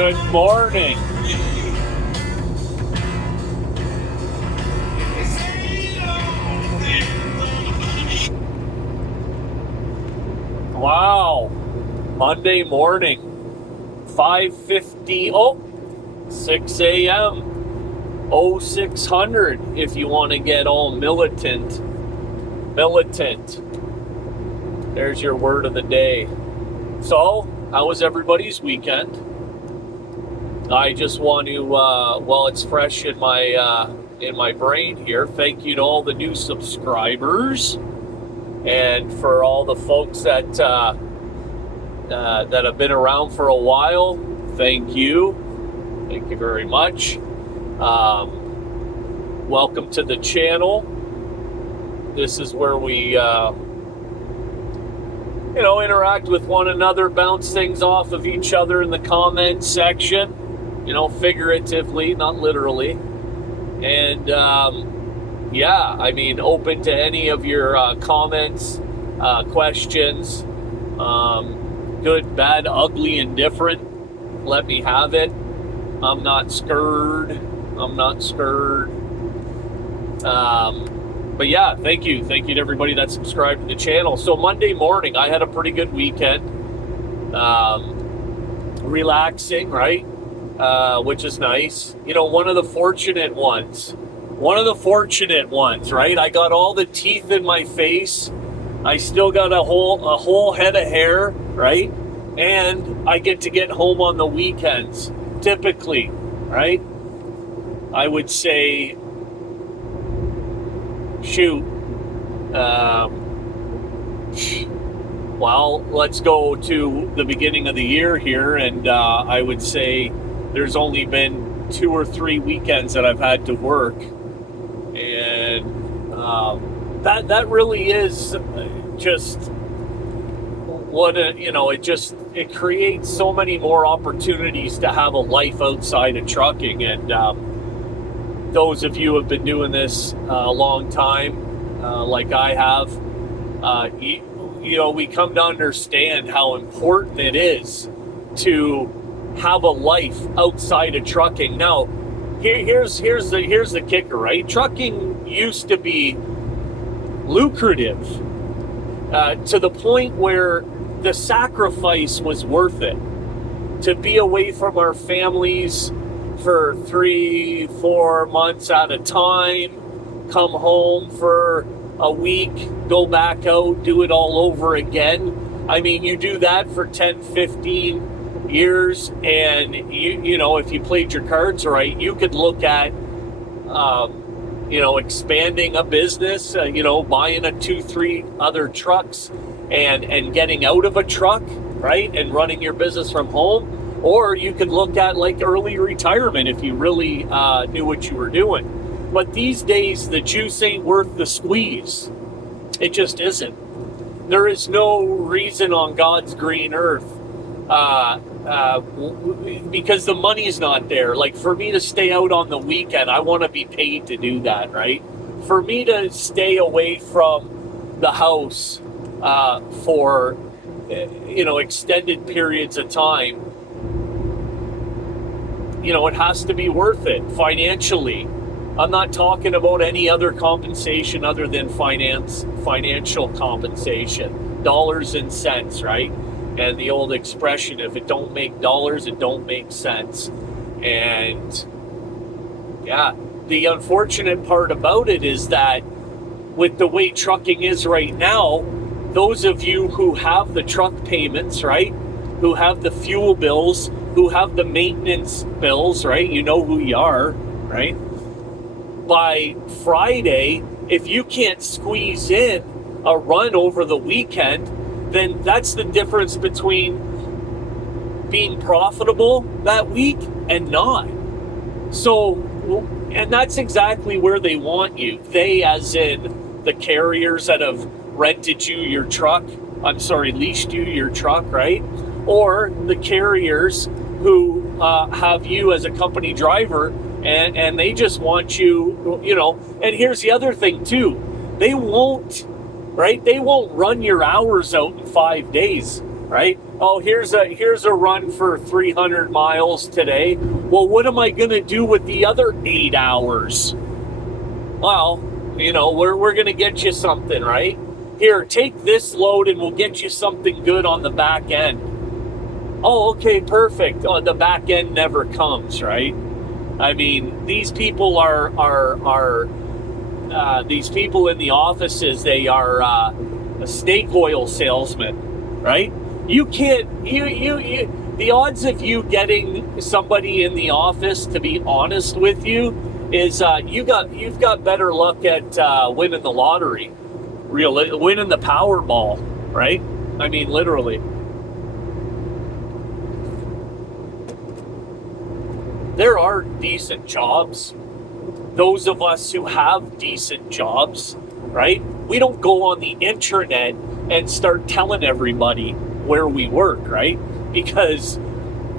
Good morning. Wow. Monday morning. 5:50. 6 a.m. 0600 if you want to get all militant. There's your word of the day. So, how was everybody's weekend? I just want to, while it's fresh in my brain here, thank you to all the new subscribers, and for all the folks that have been around for a while. Thank you very much. Welcome to the channel. This is where we interact with one another, bounce things off of each other in the comment section, figuratively, not literally. And open to any of your comments, questions, good, bad, ugly, indifferent. Let me have it. I'm not scared. But yeah, thank you to everybody that subscribed to the channel. So Monday morning, I had a pretty good weekend. Relaxing, right? Which is nice. One of the fortunate ones, right? I got all the teeth in my face. I still got a whole head of hair, right? And I get to get home on the weekends, typically, right? I would say, well, let's go to the beginning of the year here, and I would say there's only been 2 or 3 weekends that I've had to work, and that really is just what it creates so many more opportunities to have a life outside of trucking. And those of you who have been doing this a long time, like I have, we come to understand how important it is to have a life outside of trucking. Now, here's the kicker, right? Trucking used to be lucrative to the point where the sacrifice was worth it. To be away from our families for 3-4 months at a time, come home for a week, go back out, do it all over again. I mean, you do that for 10-15 years, and if you played your cards right, you could look at expanding a business, buying 2-3 other trucks and getting out of a truck, right, and running your business from home. Or you could look at like early retirement if you really knew what you were doing. But these days, the juice ain't worth the squeeze. It just isn't. There is no reason on God's green earth because the money's not there. Like, for me to stay out on the weekend, I want to be paid to do that, right? For me to stay away from the house for extended periods of time, it has to be worth it financially. I'm not talking about any other compensation other than financial compensation, dollars and cents, right? And the old expression, if it don't make dollars, it don't make sense. And yeah, the unfortunate part about it is that with the way trucking is right now, those of you who have the truck payments, right, who have the fuel bills, who have the maintenance bills, right, you know who you are, right? By Friday, if you can't squeeze in a run over the weekend, then that's the difference between being profitable that week and not. So, and that's exactly where they want you. They, as in the carriers that have leased you your truck, right? Or the carriers who have you as a company driver, and they just want you, and here's the other thing too. They won't run your hours out in 5 days, right? oh, here's a run for 300 miles today. Well, what am I going to do with the other 8 hours? Well, you know, we're going to get you something, right? Here, take this load and we'll get you something good on the back end. Oh, okay, perfect. Oh, the back end never comes, right? I mean, these people are these people in the offices, they are snake oil salesmen, right? You can't, the odds of you getting somebody in the office to be honest with you is you've got better luck at winning the lottery, winning the Powerball, right? I mean, literally. There are decent jobs. Those of us who have decent jobs, right? We don't go on the internet and start telling everybody where we work, right? Because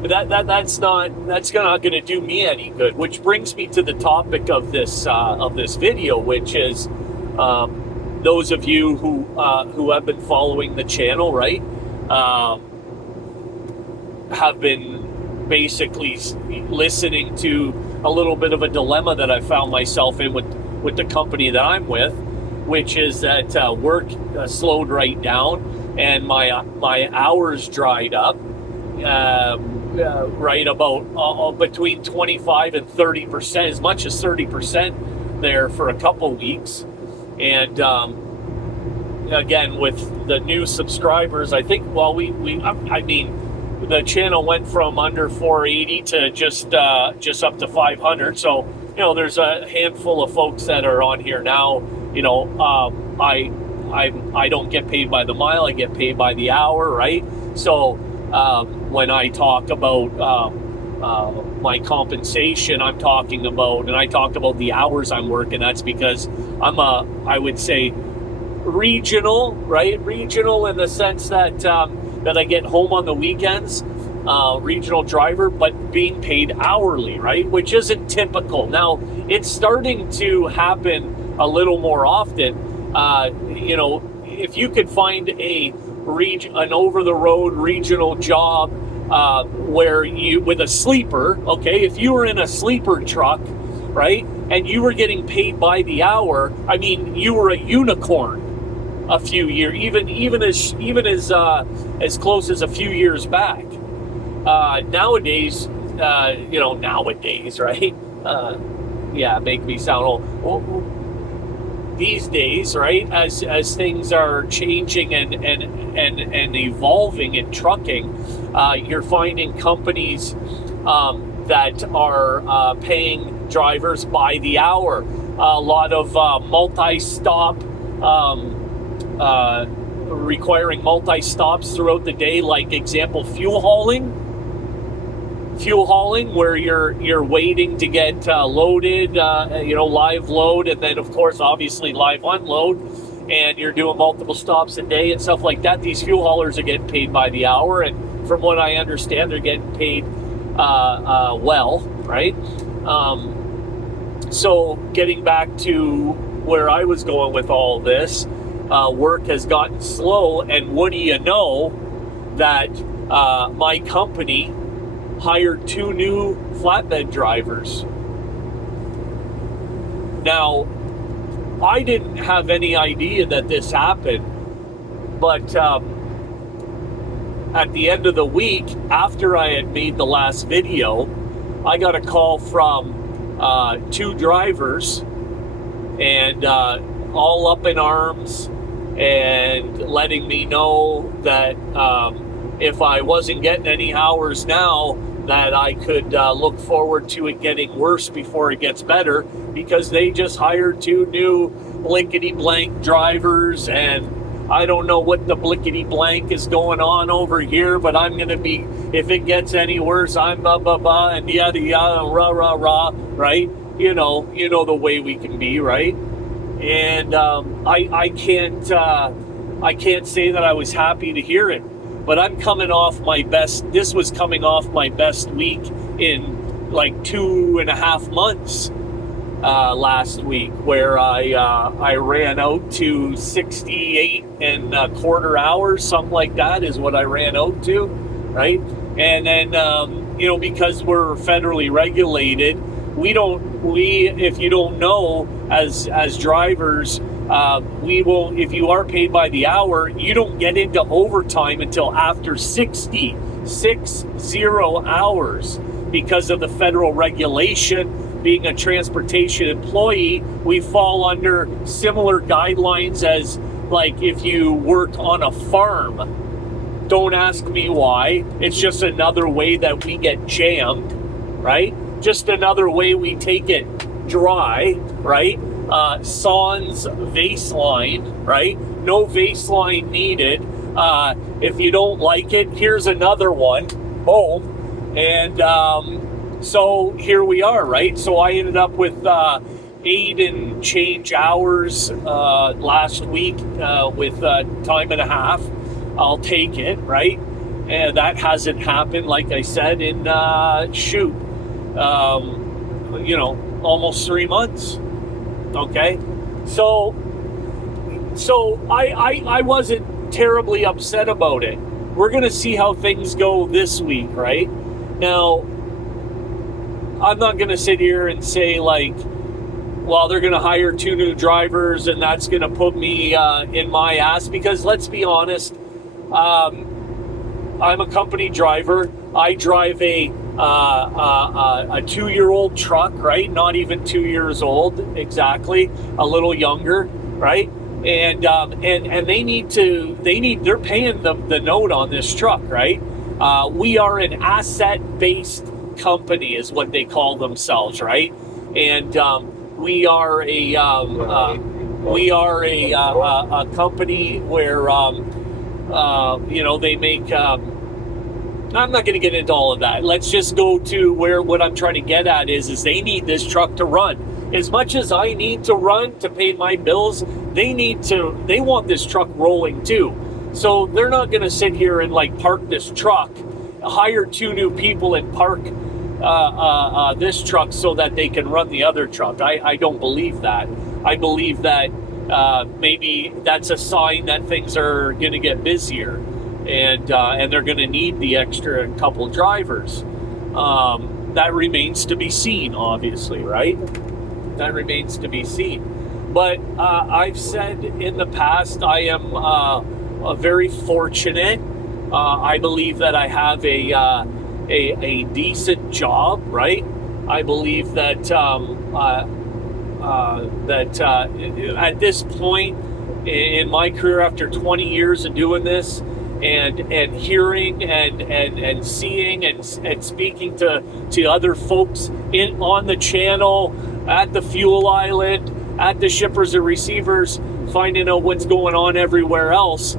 that's not going to do me any good. Which brings me to the topic of this video, which is those of you who have been following the channel, right? Have been basically listening to a little bit of a dilemma that I found myself in with the company that I'm with, which is that work slowed right down and my hours dried up right about between 25 and 30%, as much as 30% there for a couple weeks. And again, with the new subscribers, I think, well, I mean, the channel went from under 480 to just up to 500. So, you know, there's a handful of folks that are on here now. You know, I don't get paid by the mile, I get paid by the hour, right? So when I talk about my compensation, I'm talking about, and I talk about the hours I'm working, that's because I would say regional, right? Regional in the sense that that I get home on the weekends, regional driver, but being paid hourly, right? Which isn't typical. Now, it's starting to happen a little more often. You know, if you could find an over-the-road regional job where you, with a sleeper, okay, if you were in a sleeper truck, right, and you were getting paid by the hour, I mean, you were a unicorn a few years, even as close as a few years back. Nowadays, you know, right? Yeah, make me sound old. Well, these days, right, as things are changing and evolving in trucking, you're finding companies that are paying drivers by the hour. A lot of multi-stop. Requiring multi-stops throughout the day, like example, fuel hauling, where you're waiting to get loaded, you know, live load, and then of course obviously live unload, and you're doing multiple stops a day and stuff like that. These fuel haulers are getting paid by the hour, and from what I understand, they're getting paid well, right? So getting back to where I was going with all this, work has gotten slow, and what do you know, that my company hired 2 new flatbed drivers. Now, I didn't have any idea that this happened, but at the end of the week, after I had made the last video, I got a call from 2 drivers, and all up in arms, and letting me know that if I wasn't getting any hours now, that I could look forward to it getting worse before it gets better, because they just hired 2 new blinkety-blank drivers, and I don't know what the blinkety-blank is going on over here, but I'm going to be, if it gets any worse, I'm blah, and yada, yada, rah, right? You know the way we can be, right? And I can't say that I was happy to hear it, but I'm coming off my best. This was coming off my best week in like 2.5 months. last week, where I ran out to 68 and a quarter hours, something like that is what I ran out to, right? And then because we're federally regulated, if you don't know, as drivers, we will, if you are paid by the hour, you don't get into overtime until after 60 hours, because of the federal regulation. Being a transportation employee, we fall under similar guidelines as, like, if you work on a farm. Don't ask me why. It's just another way that we get jammed, right? Just another way we take it dry, right? Sans vase line, right? No vase line needed. If you don't like it, here's another one. Boom. And so here we are, right? So I ended up with 8 and change hours last week with time and a half. I'll take it, right? And that hasn't happened, like I said, in almost 3 months. Okay, so I wasn't terribly upset about it. We're gonna see how things go this week, right? Now, I'm not gonna sit here and say, like, well, they're gonna hire 2 new drivers and that's gonna put me in my ass, because let's be honest, I'm a company driver. I drive a 2-year-old truck, right? Not even 2 years old exactly, a little younger, right? And they're paying the note on this truck, right? We are an asset-based company, is what they call themselves, right? And we are a company where they make. I'm not going to get into all of that. Let's just go to where what I'm trying to get at is they need this truck to run. As much as I need to run to pay my bills, they want this truck rolling too. So they're not going to sit here and, like, park this truck, hire 2 new people and park this truck so that they can run the other truck. I don't believe that. I believe that maybe that's a sign that things are going to get busier. And they're going to need the extra couple drivers. That remains to be seen, obviously, right? That remains to be seen. But I've said in the past, I am very fortunate. I believe that I have a decent job, right? I believe that at this point in my career, after 20 years of doing this, and hearing and seeing and speaking to other folks on the channel, at the fuel island, at the shippers and receivers, finding out what's going on everywhere else,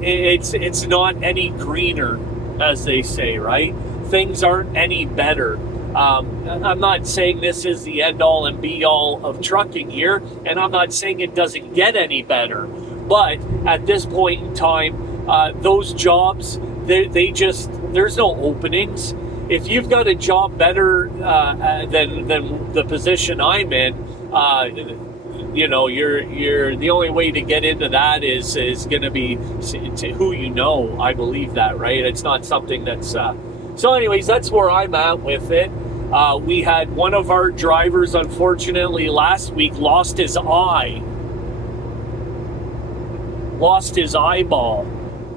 it's not any greener, as they say, right? Things aren't any better. I'm not saying this is the end all and be all of trucking here, and I'm not saying it doesn't get any better, but at this point in time, those jobs, there's no openings. If you've got a job better than the position I'm in, you're the only way to get into that is going to be to who you know. I believe that, right? It's not something that's so anyways, that's where I'm at with it. We had one of our drivers, unfortunately, last week lost his eyeball.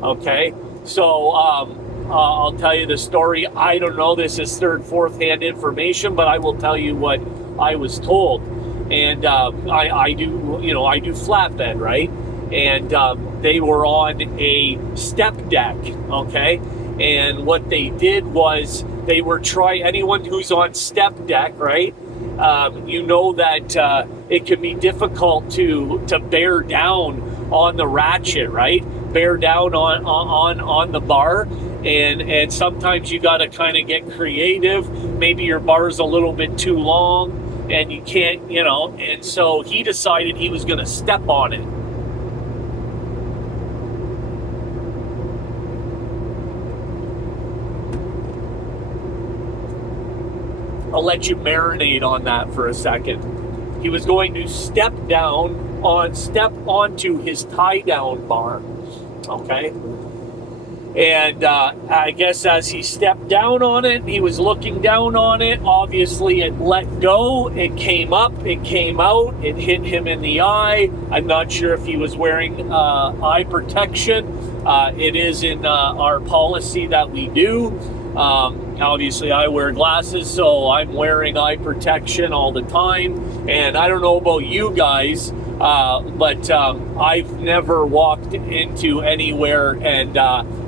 Okay, so I'll tell you the story. I don't know, this is fourth hand information, but I will tell you what I was told. And I do flatbed, right? And they were on a step deck, okay? And what they did was they were anyone who's on step deck, right? That it can be difficult to bear down on the ratchet, right? Bear down on the bar, and sometimes you got to kind of get creative. Maybe your bar's a little bit too long, and you can't, and so he decided he was going to step on it. I'll let you marinate on that for a second. he was going to step onto his tie down bar. Okay. And I guess as he stepped down on it, he was looking down on it. Obviously, it let go. It came up. It came out. It hit him in the eye. I'm not sure if he was wearing eye protection. It is in our policy that we do. Obviously, I wear glasses, so I'm wearing eye protection all the time. And I don't know about you guys, but I've never walked into anywhere and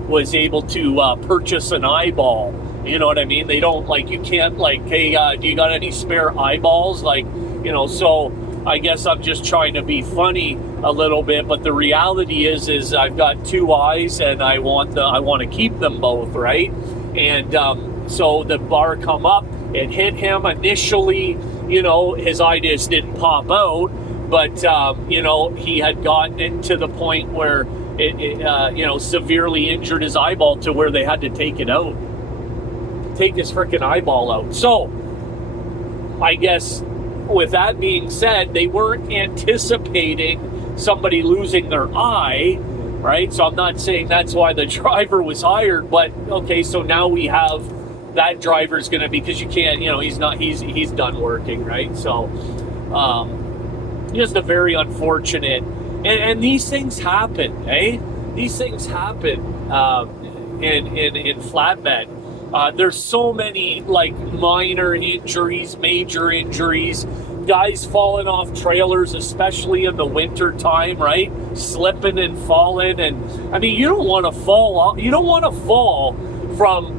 was able to purchase an eyeball. You know what I mean? They don't, like, you can't, like, hey, do you got any spare eyeballs? Like, you know, so I guess I'm just trying to be funny a little bit, but the reality is I've got two eyes and I want to keep them both, right? And so the bar come up, it hit him initially, you know, his eye just didn't pop out, but you know, he had gotten it to the point where it you know, severely injured his eyeball to where they had to take it out, take his freaking eyeball out. So I guess with that being said, they weren't anticipating somebody losing their eye, right? So I'm not saying that's why the driver was hired, but okay, so now we have that driver's going to be, because you can't, you know, he's done working, right? So just a very unfortunate, and these things happen, eh? These things happen in flatbed. There's so many, like, minor injuries, major injuries, guys falling off trailers, especially in the winter time, right? Slipping and falling. And I mean, you don't want to fall off. You don't want to fall from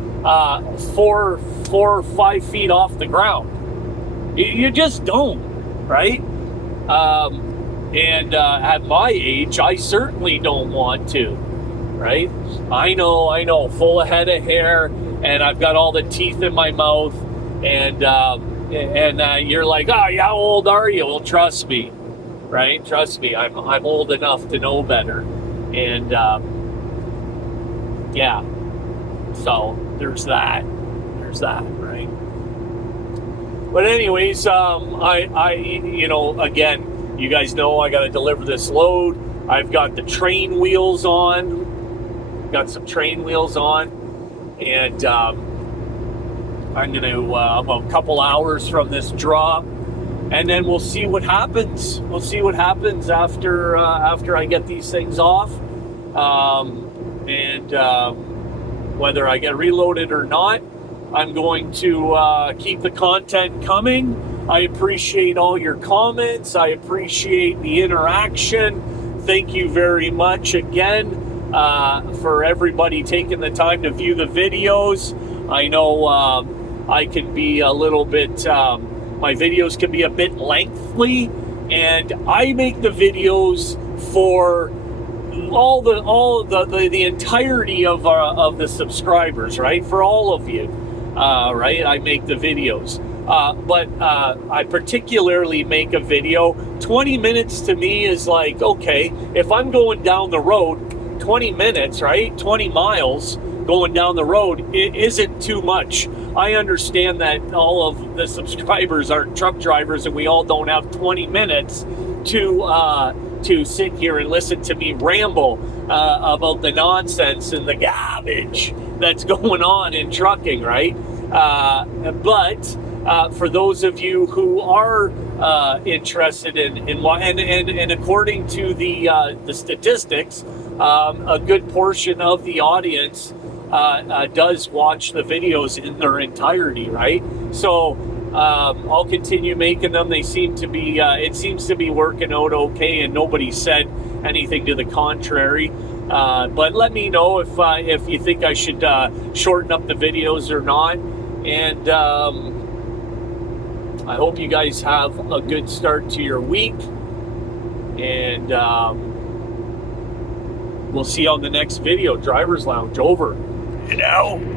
4 or 5 feet off the ground. You just don't, right? And at my age, I certainly don't want to, right? I know, full of head of hair, and I've got all the teeth in my mouth, and you're like, oh, yeah, how old are you? Well, trust me, right? Trust me, I'm old enough to know better, and yeah, so there's that, right? But anyways, I you know, again, you guys know I got to deliver this load. I've got the train wheels on. Got some train wheels on. And I'm going to, about a couple hours from this drop. And then we'll see what happens. We'll see what happens after I get these things off. Whether I get reloaded or not, I'm going to keep the content coming. I appreciate all your comments. I appreciate the interaction. Thank you very much again for everybody taking the time to view the videos. I know I can be a little bit, my videos can be a bit lengthy, and I make the videos for all the entirety of the subscribers, right? For all of you, right? I make the videos. But I particularly make a video. 20 minutes to me is like, okay, if I'm going down the road 20 minutes, right? 20 miles going down the road, it isn't too much. I understand that all of the subscribers aren't truck drivers, and we all don't have 20 minutes to sit here and listen to me ramble about the nonsense and the garbage that's going on in trucking, right? But for those of you who are interested and according to the statistics, a good portion of the audience does watch the videos in their entirety, right? So I'll continue making them. They seem to be, it seems to be working out okay, and nobody said anything to the contrary. But let me know if you think I should shorten up the videos or not. And I hope you guys have a good start to your week. And we'll see you on the next video. Driver's Lounge over. You know.